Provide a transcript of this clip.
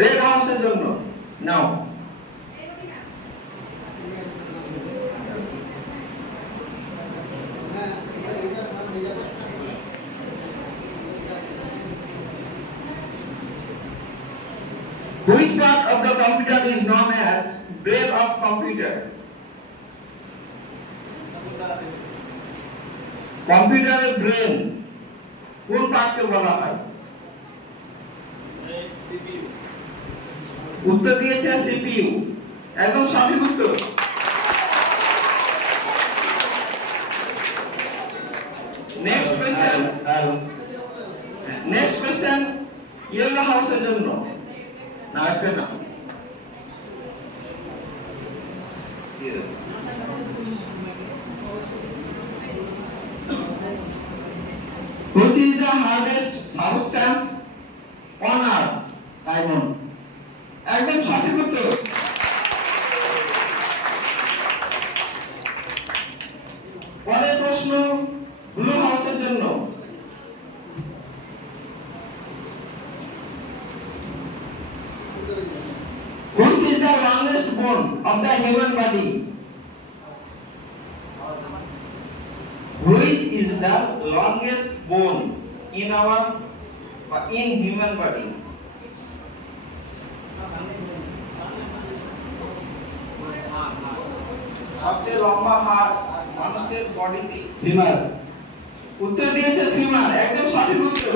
রেড হাউসের জন্য নাও। Which part of the computer is known as brain of computer? কম্পিউটারের ব্রেন কোন পার্টকে বলা হয়? সিপিইউ। উত্তর দিয়েছে সিপিইউ, একদম সঠিক উত্তর। নেক্সট কোশ্চেন ইয়েলো হাউসের জন্য না একটা না। Which is the hardest substance on earth? Diamond. একদম সঠিক উত্তর। পরের প্রশ্ন ব্লু হাউসের জন্য। Which is the longest bone of the human body? Which is the longest bone in human body? সবচেয়ে লম্বা হাড় মানুষের বডিতে ফিমার। উত্তর দিয়েছে ফিমার, একদম সঠিক উত্তর।